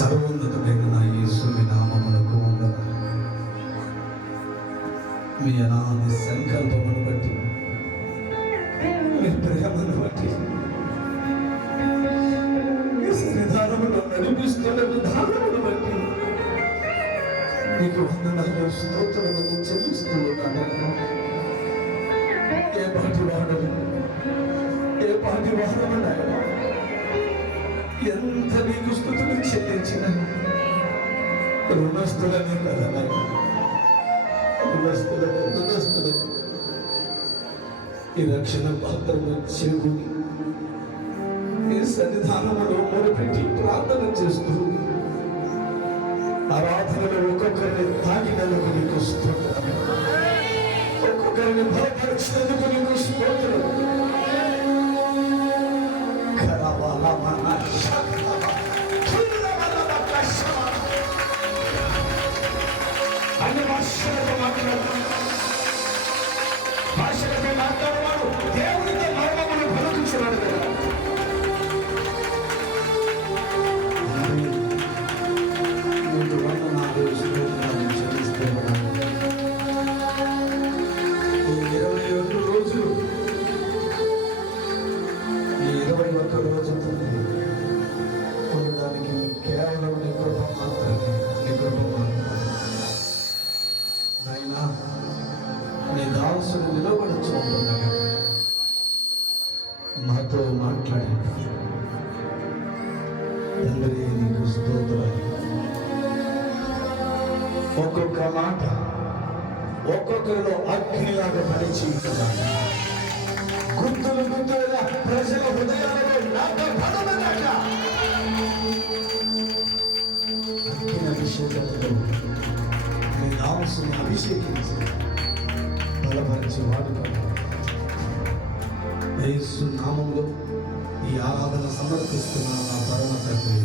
సర్వోన్నతుడైన నా యేసుని నామమునకు వందనాలు. మీ అనాది సంకల్పమును బట్టి, మీ ప్రేమను బట్టి, మీ సన్నిధానములో నడిపిస్తున్న విధానమును బట్టి నీకు వందనాలు స్తోత్రములు చెల్లిస్తూ ఉన్నాను. ఏ పాటి వాడను, ఏ పాటి వాడను, ఎంత నీకు స్తుతులు చెల్లించిన రుణస్థులని కదా, రుణస్థులని ఈ రక్షణ పాత్రను చేకూరి ఈ సన్నిధానములో మొదలుపెట్టి ప్రార్థన చేస్తూ ఆరాధనలో ఒక్కొక్కరిని తాకినందుకు నీకు స్తోత్రం, ఒక్కొక్కరిని బలపరిచినందుకు నీకు స్తోత్రం. భాషలతో మాట్లాడేవాడు దేవునితో మర్మమును పలుకుచున్నాడు కదా. ముందు వందనాలు స్తోత్రాలు చెల్లిస్తూ ఉన్నాను. ఈ 21 రోజులు, ఈ 21 రోజులతో ఉండడానికి కేవలం నీ కృప మాత్రమే, నీ కృప మాత్రమే. నాయనా, నీ దాసుడు నిలబడుచు ఉంటుండగా మాతో మాట్లాడి తండ్రి నీకు స్తోత్రాలు. ఒక్కొక్క మాట ఒక్కొక్కరిలో అగ్నిలాగా పరిచి గుర్తులుగా ప్రజల హృదయాలలో అగ్ని అభిషేకంలో నీ దాసుని అభిషేకించి బలపరిచి వాడుకోవాలి. యేసు నామములో ఈ ఆరాధన సమర్పిస్తున్నాను నా పరమ తండ్రి.